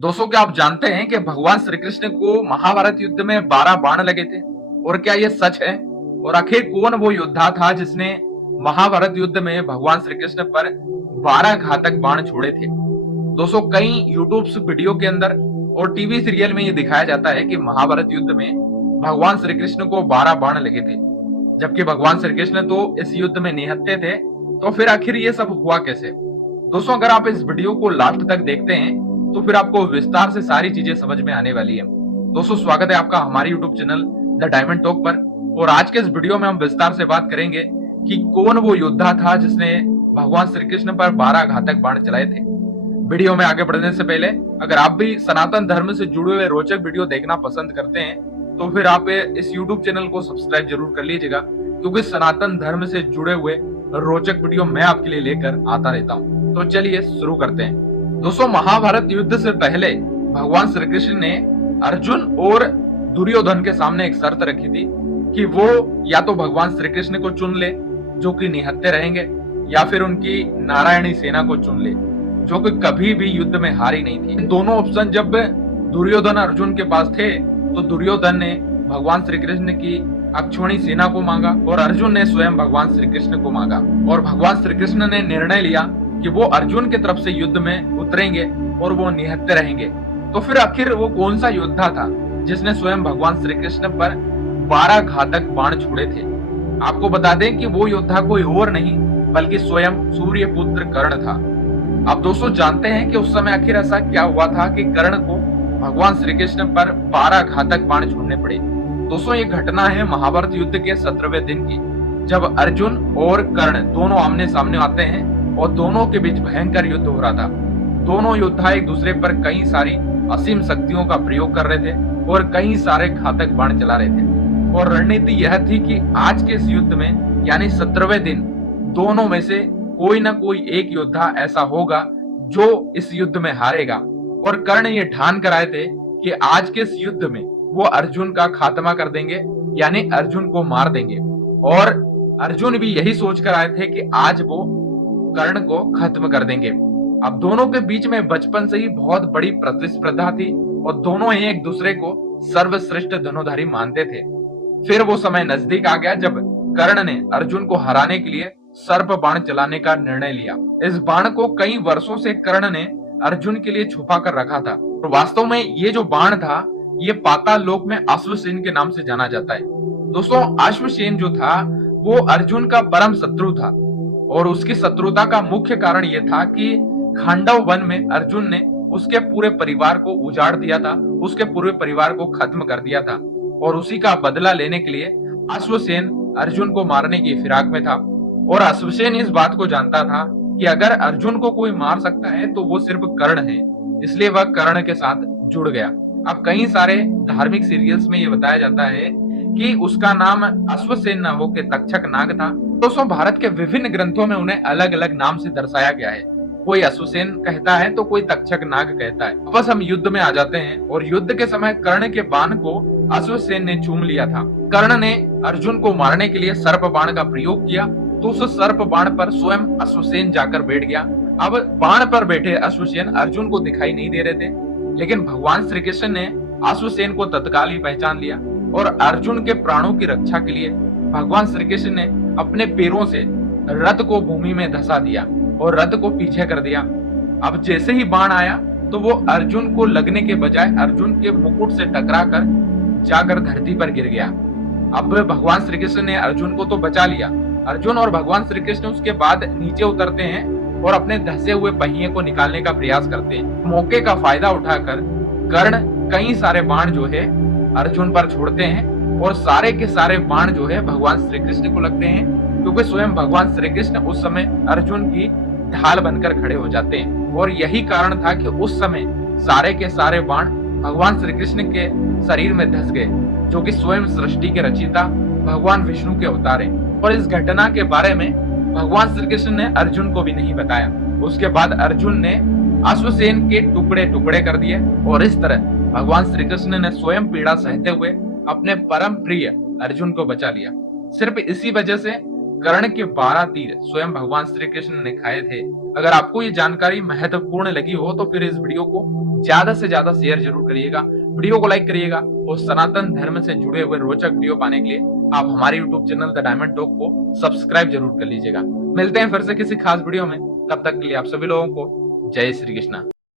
दोस्तों, क्या आप जानते हैं कि भगवान श्री कृष्ण को महाभारत युद्ध में 12 बाण लगे थे? और क्या ये सच है? और आखिर कौन वो योद्धा था जिसने महाभारत युद्ध में भगवान श्री कृष्ण पर 12 घातक बाण छोड़े थे? दोस्तों, कई यूट्यूब वीडियो के अंदर और टीवी सीरियल में ये दिखाया जाता है कि महाभारत युद्ध में भगवान श्री कृष्ण को 12 बाण लगे थे, जबकि भगवान श्री कृष्ण तो इस युद्ध में निहत्थे थे। तो फिर आखिर ये सब हुआ कैसे? दोस्तों, अगर आप इस वीडियो को लास्ट तक देखते हैं तो फिर आपको विस्तार से सारी चीजें समझ में आने वाली है। दोस्तों, स्वागत है आपका हमारे YouTube channel the diamond talk पर। और आज के इस वीडियो में हम विस्तार से बात करेंगे कि कौन वो योद्धा था जिसने भगवान श्री कृष्ण पर 12 घातक बाण चलाए थे। वीडियो में आगे बढ़ने से पहले अगर आप भी सनातन धर्म से जुड़े हुए रोचक वीडियो देखना पसंद करते हैं तो फिर आप इस यूट्यूब चैनल को सब्सक्राइब जरूर कर लीजिएगा, क्योंकि सनातन धर्म से जुड़े हुए रोचक वीडियो मैं आपके लिए लेकर आता रहता हूँ। तो चलिए शुरू करते हैं। दोस्तों, महाभारत युद्ध से पहले भगवान श्री कृष्ण ने अर्जुन और दुर्योधन के सामने एक शर्त रखी थी कि वो या तो भगवान श्री कृष्ण को चुन ले जो कि निहत्थे रहेंगे, या फिर उनकी नारायणी सेना को चुन ले जो कि कभी भी युद्ध में हारी नहीं थी। दोनों ऑप्शन जब दुर्योधन अर्जुन के पास थे तो दुर्योधन ने भगवान श्री कृष्ण की अक्षौणी सेना को मांगा और अर्जुन ने स्वयं भगवान श्री कृष्ण को मांगा। और भगवान श्री कृष्ण ने निर्णय लिया कि वो अर्जुन की तरफ से युद्ध में उतरेंगे और वो निहत्थे रहेंगे। तो फिर आखिर वो कौन सा योद्धा था जिसने स्वयं भगवान श्री कृष्ण पर 12 घातक बाण छोड़े थे? आपको बता दें कि वो योद्धा कोई और नहीं बल्कि स्वयं सूर्य पुत्र कर्ण था। अब दोस्तों, जानते हैं कि उस समय आखिर ऐसा क्या हुआ था कि कर्ण को भगवान श्री कृष्ण पर 12 घातक बाण छोड़ने पड़े। दोस्तों, ये घटना है महाभारत युद्ध के 17वें दिन की, जब अर्जुन और कर्ण दोनों आमने सामने आते हैं और दोनों के बीच भयंकर युद्ध हो रहा था। दोनों योद्धा एक दूसरे पर कई सारी असीम शक्तियों का प्रयोग कर रहे थे और कई सारे घातक बाण चला रहे थे। और रणनीति यह थी कि आज के इस युद्ध में यानी 17वें दिन दोनों में से कोई ना कोई एक योद्धा ऐसा होगा जो इस युद्ध में हारेगा। और कर्ण ये ठान कर आए थे कि आज के इस युद्ध में वो अर्जुन का खात्मा कर देंगे, यानी अर्जुन को मार देंगे। और अर्जुन भी यही सोच कर आए थे कि आज वो कर्ण को खत्म कर देंगे। अब दोनों के बीच में बचपन से ही बहुत बड़ी प्रतिस्पर्धा थी और दोनों ही एक दूसरे को सर्वश्रेष्ठ धनुधारी मानते थे। फिर वो समय नजदीक आ गया जब कर्ण ने अर्जुन को हराने के लिए सर्प बाण चलाने का निर्णय लिया। इस बाण को कई वर्षों से कर्ण ने अर्जुन के लिए छुपा कर रखा था। तो वास्तव में ये जो बाण था ये पाताल लोक में अश्वसेन के नाम से जाना जाता है। दोस्तों, अश्वसेन जो था वो अर्जुन का परम शत्रु था और उसकी शत्रुता का मुख्य कारण यह था कि खांडव वन में अर्जुन ने उसके पूरे परिवार को उजाड़ दिया था, उसके पूरे परिवार को खत्म कर दिया था। और उसी का बदला लेने के लिए अश्वसेन अर्जुन को मारने की फिराक में था। और अश्वसेन इस बात को जानता था कि अगर अर्जुन को कोई मार सकता है तो वो सिर्फ कर्ण है, इसलिए वह कर्ण के साथ जुड़ गया। अब कई सारे धार्मिक सीरियल्स में ये बताया जाता है कि उसका नाम अश्वसेन न होकर तक्षक नाग था। दोस्तों, भारत के विभिन्न ग्रंथों में उन्हें अलग अलग नाम से दर्शाया गया है। कोई अश्वसेन कहता है तो कोई तक्षक नाग कहता है। बस हम युद्ध में आ जाते हैं। और युद्ध के समय कर्ण के बाण को अश्वसेन ने चूम लिया था। कर्ण ने अर्जुन को मारने के लिए सर्प बाण का प्रयोग किया तो उस सर्प बाण पर स्वयं अश्वसेन जाकर बैठ गया। अब बाण पर बैठे अश्वसेन अर्जुन को दिखाई नहीं दे रहे थे, लेकिन भगवान श्री कृष्ण ने अश्वसेन को तत्काल ही पहचान लिया और अर्जुन के प्राणों की रक्षा के लिए भगवान श्री कृष्ण ने अपने पैरों से रथ को भूमि में धंसा दिया और रथ को पीछे कर दिया। अब जैसे ही बाण आया तो वो अर्जुन को लगने के बजाय अर्जुन के मुकुट से टकराकर जाकर धरती पर गिर गया। अब भगवान श्री कृष्ण ने अर्जुन को तो बचा लिया। अर्जुन और भगवान श्री कृष्ण उसके बाद नीचे उतरते हैं और अपने धंसे हुए पहिए को निकालने का प्रयास करते हैं। मौके का फायदा उठाकर कर्ण कई सारे बाण जो है अर्जुन पर छोड़ते हैं और सारे के सारे बाण जो है भगवान श्री कृष्ण को लगते हैं, क्योंकि स्वयं भगवान श्री कृष्ण उस समय अर्जुन की ढाल बनकर खड़े हो जाते हैं। और यही कारण था कि उस समय सारे के सारे बाण भगवान श्री कृष्ण के शरीर में धंस गए, जो कि स्वयं सृष्टि के रचयिता भगवान विष्णु के अवतार हैं। और इस घटना के बारे में भगवान श्री कृष्ण ने अर्जुन को भी नहीं बताया। उसके बाद अर्जुन ने अश्वसेन के टुकड़े टुकड़े कर दिए और इस तरह भगवान श्री कृष्ण ने स्वयं पीड़ा सहते हुए अपने परम प्रिय अर्जुन को बचा लिया। सिर्फ इसी वजह से कर्ण के 12 तीर स्वयं भगवान श्री कृष्ण ने खाए थे। अगर आपको ये जानकारी महत्वपूर्ण लगी हो तो फिर इस वीडियो को ज्यादा से ज्यादा शेयर जरूर करिएगा, वीडियो को लाइक करिएगा और सनातन धर्म से जुड़े हुए रोचक वीडियो पाने के लिए आप हमारे YouTube channel the diamond talk को सब्सक्राइब जरूर कर लीजिएगा। मिलते हैं फिर से किसी खास वीडियो में, तब तक के लिए आप सभी लोगों को जय श्री कृष्णा।